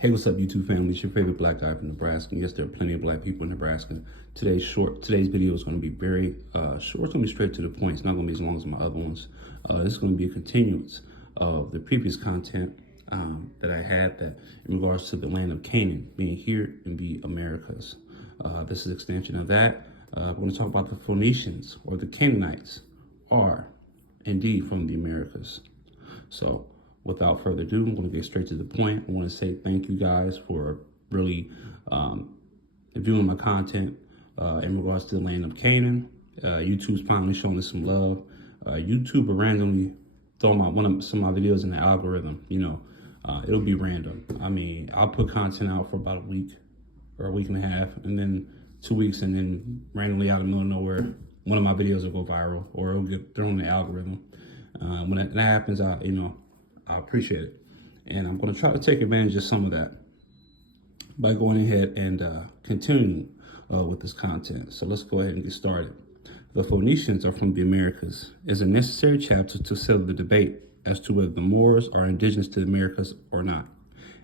Hey, what's up, YouTube family? It's your favorite black guy from Nebraska. And yes, there are plenty of black people in Nebraska. Today's video is going to be very short. It's going to be straight to the point. It's not going to be as long as my other ones. This is going to be a continuance of the previous content that I had that in regards to the land of Canaan being here and be Americas. This is an extension of that. We're going to talk about the Phoenicians or the Canaanites are indeed from the Americas. So without further ado, I'm going to get straight to the point. I want to say thank you guys for really viewing my content in regards to the land of Canaan. YouTube's finally showing us some love. YouTube will randomly throw some of my videos in the algorithm. You know, it'll be random. I mean, I'll put content out for about a week or a week and a half, and then 2 weeks, and then randomly out of the middle of nowhere, one of my videos will go viral or it'll get thrown in the algorithm. When that happens, I appreciate it. And I'm going to try to take advantage of some of that by going ahead and continuing with this content. So let's go ahead and get started. The Phoenicians are from the Americas is a necessary chapter to settle the debate as to whether the Moors are indigenous to the Americas or not,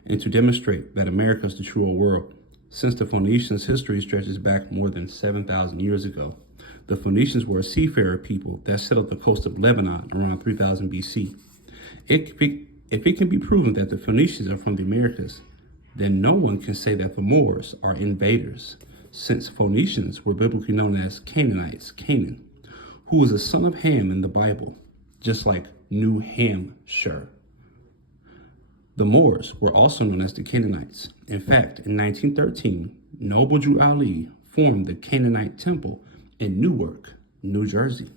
and to demonstrate that America is the true old world. Since the Phoenicians' history stretches back more than 7,000 years ago, the Phoenicians were a seafarer people that settled the coast of Lebanon around 3000 BC. If it can be proven that the Phoenicians are from the Americas, then no one can say that the Moors are invaders, since Phoenicians were biblically known as Canaanites, Canaan, who was a son of Ham in the Bible, just like New Hampshire. The Moors were also known as the Canaanites. In fact, in 1913, Noble Drew Ali formed the Canaanite Temple in Newark, New Jersey.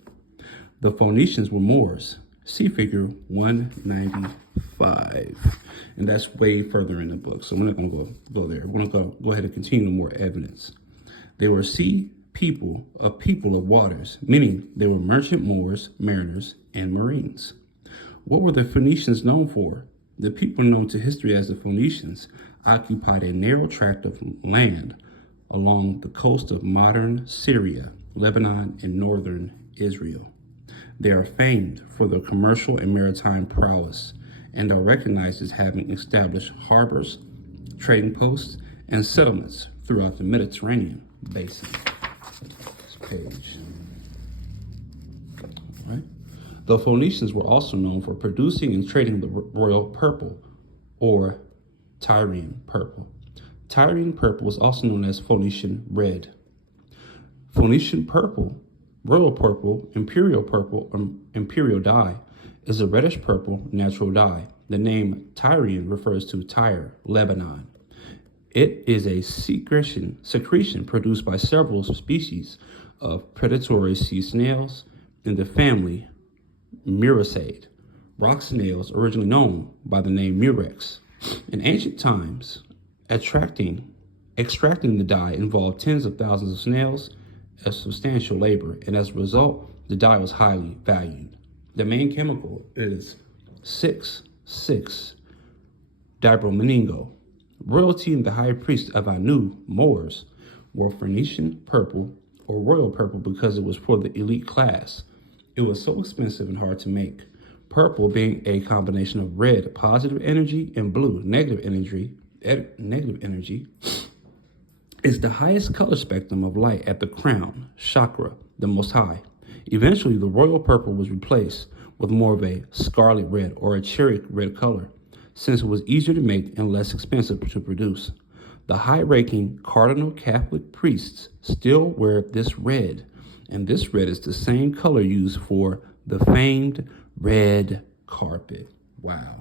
The Phoenicians were Moors. See figure 195. And that's way further in the book, so we're not going to go there. We're going to go ahead and continue with more evidence. They were sea people of waters, meaning they were merchant Moors, mariners, and marines. What were the Phoenicians known for? The people known to history as the Phoenicians occupied a narrow tract of land along the coast of modern Syria, Lebanon, and northern Israel. They are famed for their commercial and maritime prowess and are recognized as having established harbors, trading posts, and settlements throughout the Mediterranean basin. This page. All right. The Phoenicians were also known for producing and trading the royal purple, or Tyrian purple. Tyrian purple was also known as Phoenician red. Phoenician purple, royal purple, imperial dye, is a reddish purple natural dye. The name Tyrian refers to Tyre, Lebanon. It is a secretion produced by several species of predatory sea snails in the family Muridae, rock snails originally known by the name murex. In ancient times, extracting the dye involved tens of thousands of snails, a substantial labor, and as a result, the dye was highly valued. The main chemical is 6,6-dibromoningo. Royalty and the high priest of Anu, Moors, wore Phoenician purple or royal purple because it was for the elite class. It was so expensive and hard to make. Purple being a combination of red, positive energy, and blue, negative energy, is the highest color spectrum of light at the crown chakra, the most high. Eventually, the royal purple was replaced with more of a scarlet red or a cherry red color, since it was easier to make and less expensive to produce. The high-ranking cardinal Catholic priests still wear this red, and this red is the same color used for the famed red carpet. Wow.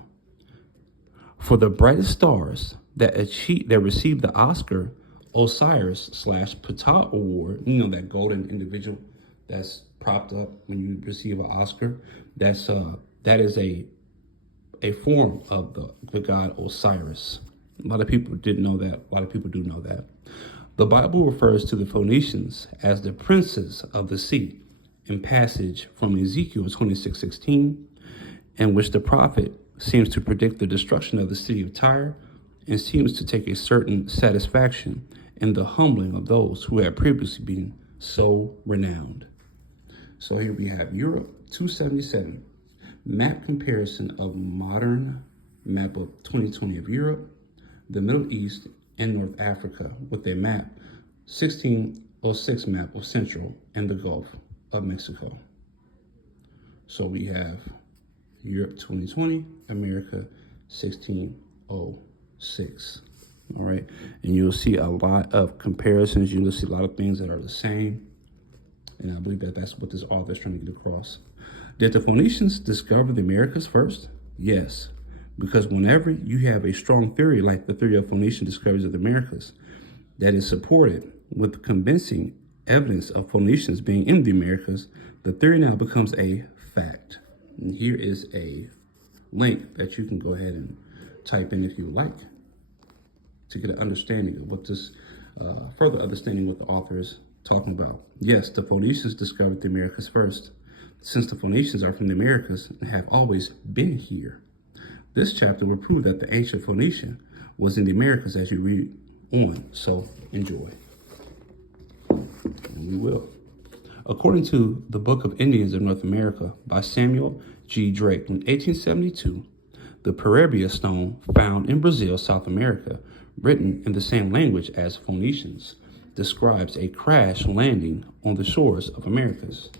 For the brightest stars that received the Oscar Osiris/Ptah Award, you know, that golden individual that's propped up when you receive an Oscar, that is a form of the god Osiris. A lot of people didn't know that. A lot of people do know that. The Bible refers to the Phoenicians as the princes of the sea in passage from Ezekiel 26:16, in which the prophet seems to predict the destruction of the city of Tyre and seems to take a certain satisfaction in the humbling of those who had previously been so renowned. So here we have Europe 277, map comparison of modern map of 2020 of Europe, the Middle East, and North Africa with a map, 1606 map of Central and the Gulf of Mexico. So we have Europe 2020, America 1606. All right, and you'll see a lot of comparisons. You'll see a lot of things that are the same. And I believe that that's what this author is trying to get across. Did the Phoenicians discover the Americas first? Yes, because whenever you have a strong theory like the theory of Phoenician discoveries of the Americas that is supported with convincing evidence of Phoenicians being in the Americas, the theory now becomes a fact. And here is a link that you can go ahead and type in if you like to get an understanding of what this, further understanding what the author is talking about. Yes, the Phoenicians discovered the Americas first, since the Phoenicians are from the Americas and have always been here. This chapter will prove that the ancient Phoenician was in the Americas as you read on, so enjoy. And we will. According to the Book of Indians of North America by Samuel G. Drake in 1872, the Parabia stone found in Brazil, South America, written in the same language as Phoenicians, describes a crash landing on the shores of Americas.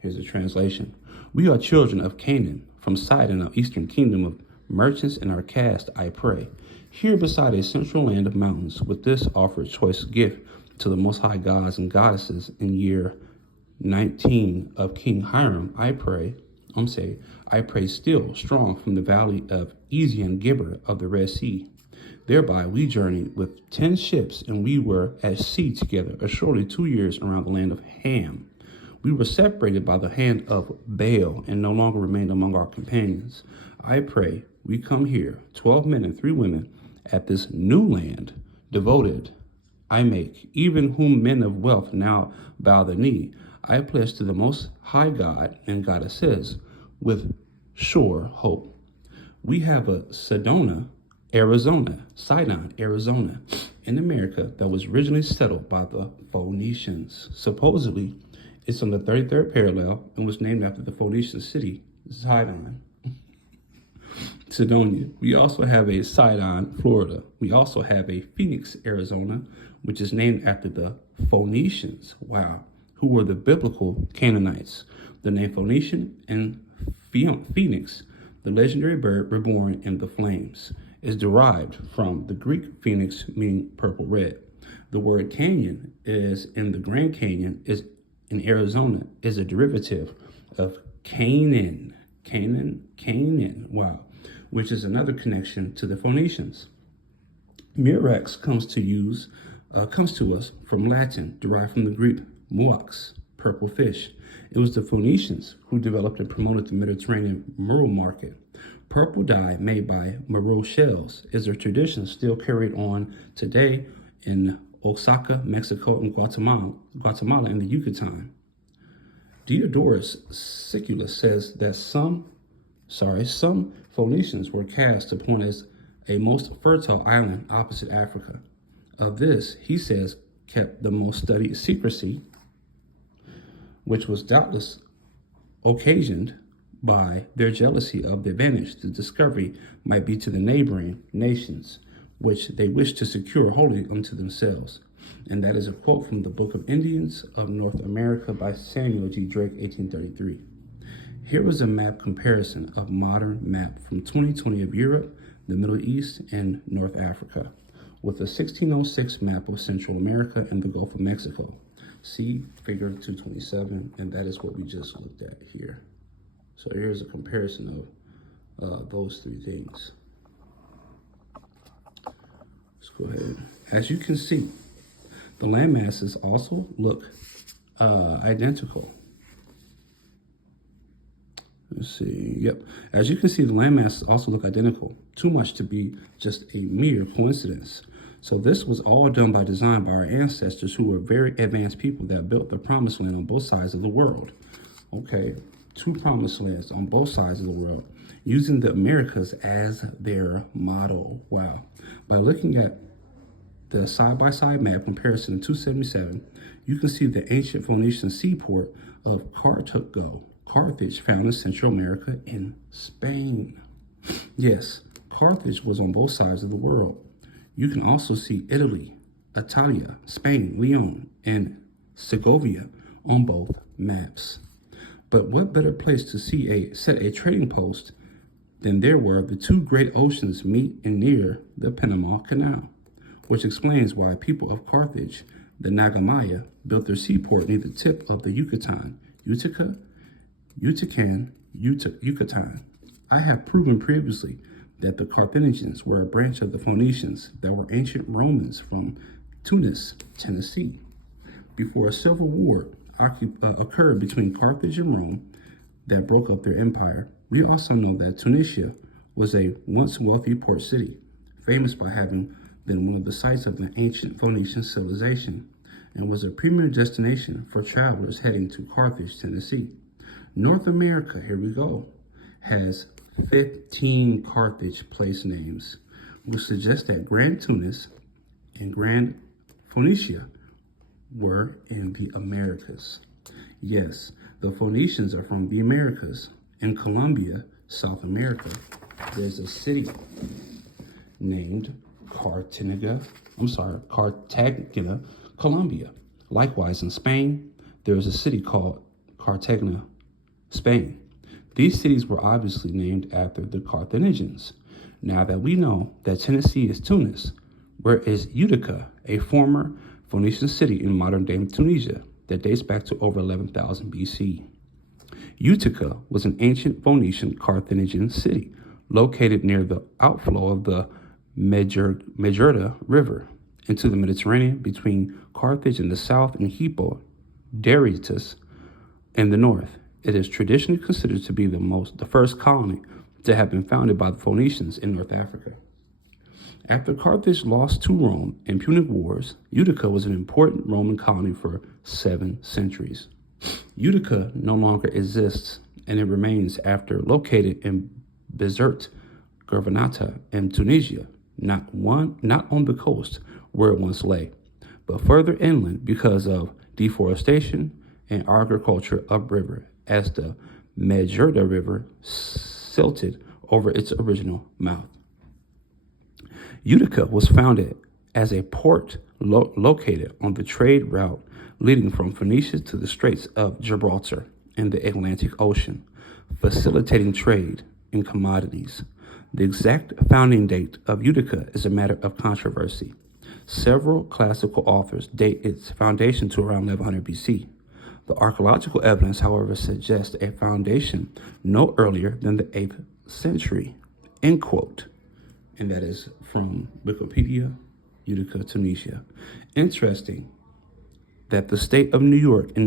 Here's a translation. We are children of Canaan, from Sidon, of eastern kingdom of merchants, and are cast, I pray, here beside a central land of mountains. With this offered choice gift to the most high gods and goddesses in year 19 of King Hiram, I pray still strong from the valley of Ezion Gibber of the Red Sea. Thereby we journeyed with 10 ships, and we were at sea together, assuredly 2 years around the land of Ham. We were separated by the hand of Baal, and no longer remained among our companions. I pray we come here, 12 men and 3 women, at this new land, devoted I make, even whom men of wealth now bow the knee. I pledge to the most high God and goddesses with sure hope. We have a Sidon, Arizona, in America that was originally settled by the Phoenicians. Supposedly, it's on the 33rd parallel and was named after the Phoenician city, Sidon. Sidonia. We also have a Sidon, Florida. We also have a Phoenix, Arizona, which is named after the Phoenicians, who were the biblical Canaanites. The name Phoenician and Phoenix, the legendary bird reborn in the flames, is derived from the Greek phoenix, meaning purple red. The word canyon is in the Grand Canyon is in Arizona is a derivative of Canaan, which is another connection to the Phoenicians. Murex comes to us from Latin, derived from the Greek muax, purple fish. It was the Phoenicians who developed and promoted the Mediterranean merle market. Purple dye made by merle shells is a tradition still carried on today in Oaxaca, Mexico, and Guatemala in the Yucatan. Diodorus Siculus says that some Phoenicians were cast upon as a most fertile island opposite Africa. Of this, he says, kept the most studied secrecy, which was doubtless occasioned by their jealousy of the advantage the discovery might be to the neighboring nations, which they wished to secure wholly unto themselves. And that is a quote from the Book of Indians of North America by Samuel G. Drake, 1833. Here is a map comparison of modern map from 2020 of Europe, the Middle East, and North Africa, with a 1606 map of Central America and the Gulf of Mexico. See figure 227, and that is what we just looked at here. So here's a comparison of those 3 things. Let's go ahead. As you can see, the land masses also look identical. Let's see. Yep. As you can see, the land masses also look identical. Too much to be just a mere coincidence. So this was all done by design by our ancestors, who were very advanced people that built the promised land on both sides of the world. Okay, 2 promised lands on both sides of the world, using the Americas as their model. Wow. By looking at the side-by-side map comparison in 277, you can see the ancient Phoenician seaport of Carthage, found in Central America in Spain. Yes, Carthage was on both sides of the world. You can also see Italy, Italia, Spain, Leon, and Segovia on both maps. But what better place to set a trading post than there were the two great oceans meet and near the Panama Canal, which explains why people of Carthage, the Nagamaya, built their seaport near the tip of the Yucatan, Utica, Yucatan. I have proven previously that the Carthaginians were a branch of the Phoenicians that were ancient Romans from Tunis, Tennessee. Before a civil war occurred between Carthage and Rome that broke up their empire, we also know that Tunisia was a once wealthy port city, famous by having been one of the sites of an ancient Phoenician civilization, and was a premier destination for travelers heading to Carthage, Tennessee. North America, here we go, has 15 Carthage place names, which suggests that Grand Tunis and Grand Phoenicia were in the Americas. Yes, the Phoenicians are from the Americas. In Colombia, South America, there's a city named Cartagena, Colombia. Likewise, in Spain, there is a city called Cartagena, Spain. These cities were obviously named after the Carthaginians. Now that we know that Tennessee is Tunis, where is Utica, a former Phoenician city in modern-day Tunisia that dates back to over 11,000 BC. Utica was an ancient Phoenician Carthaginian city located near the outflow of the Medjugorje River into the Mediterranean between Carthage in the south and Hippo Doritus in the north. It is traditionally considered to be the first colony to have been founded by the Phoenicians in North Africa. After Carthage lost to Rome in Punic Wars, Utica was an important Roman colony for 7 centuries. Utica no longer exists, and it remains located in Bizerte, Gervanata, in Tunisia, not on the coast where it once lay, but further inland because of deforestation and agriculture upriver as the Medjugorje River silted over its original mouth. Utica was founded as a port located on the trade route leading from Phoenicia to the Straits of Gibraltar in the Atlantic Ocean, facilitating trade in commodities. The exact founding date of Utica is a matter of controversy. Several classical authors date its foundation to around 1100 BC. The archaeological evidence, however, suggests a foundation no earlier than the 8th century, end quote. And that is from Wikipedia, Utica, Tunisia. Interesting that the state of New York in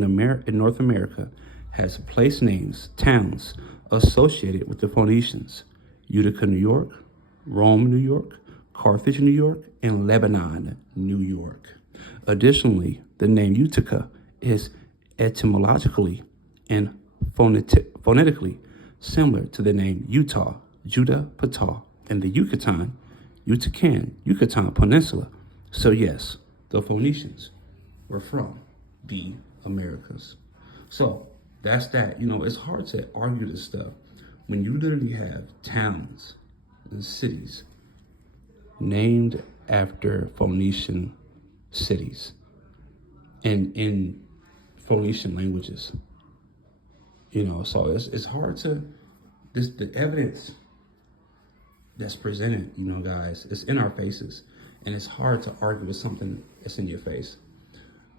North America has place names, towns associated with the Phoenicians: Utica, New York, Rome, New York, Carthage, New York, and Lebanon, New York. Additionally, the name Utica is etymologically and phonetically similar to the name Utah, Judah, Patah, and the Yucatan Peninsula. So yes, the Phoenicians were from the Americas. So that's that. It's hard to argue this stuff when you literally have towns and cities named after Phoenician cities and in Phoenician languages. So it's hard to the evidence that's presented, guys, it's in our faces, and it's hard to argue with something that's in your face.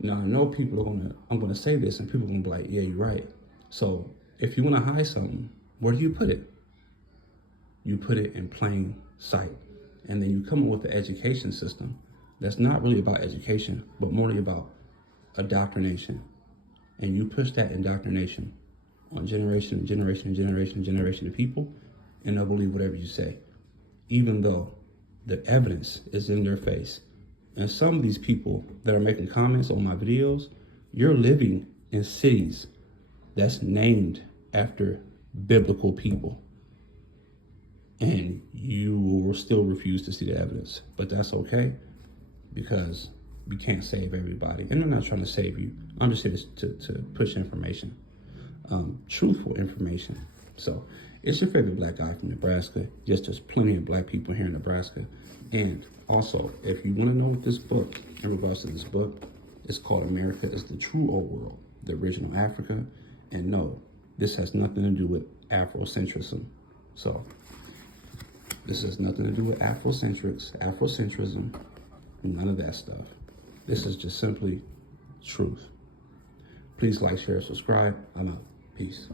Now, I know I'm gonna say this, and people are gonna be like, yeah, you're right. So if you wanna hide something, where do you put it? You put it in plain sight. And then you come up with the education system that's not really about education, but more about indoctrination. And you push that indoctrination on generation of people, and they'll believe whatever you say, even though the evidence is in their face. And some of these people that are making comments on my videos, you're living in cities that's named after biblical people, and you will still refuse to see the evidence. But that's okay, because we can't save everybody. And I'm not trying to save you. I'm just here to push information, truthful information. So It's your favorite black guy from Nebraska. Yes, there's plenty of black people here in Nebraska. And also, if you want to know what this book, in regards to this book, it's called America is the True Old World, the Original Africa. And no, this has nothing to do with Afrocentrism. So, this has nothing to do with Afrocentrism, none of that stuff. This is just simply truth. Please like, share, subscribe. I'm out. Peace.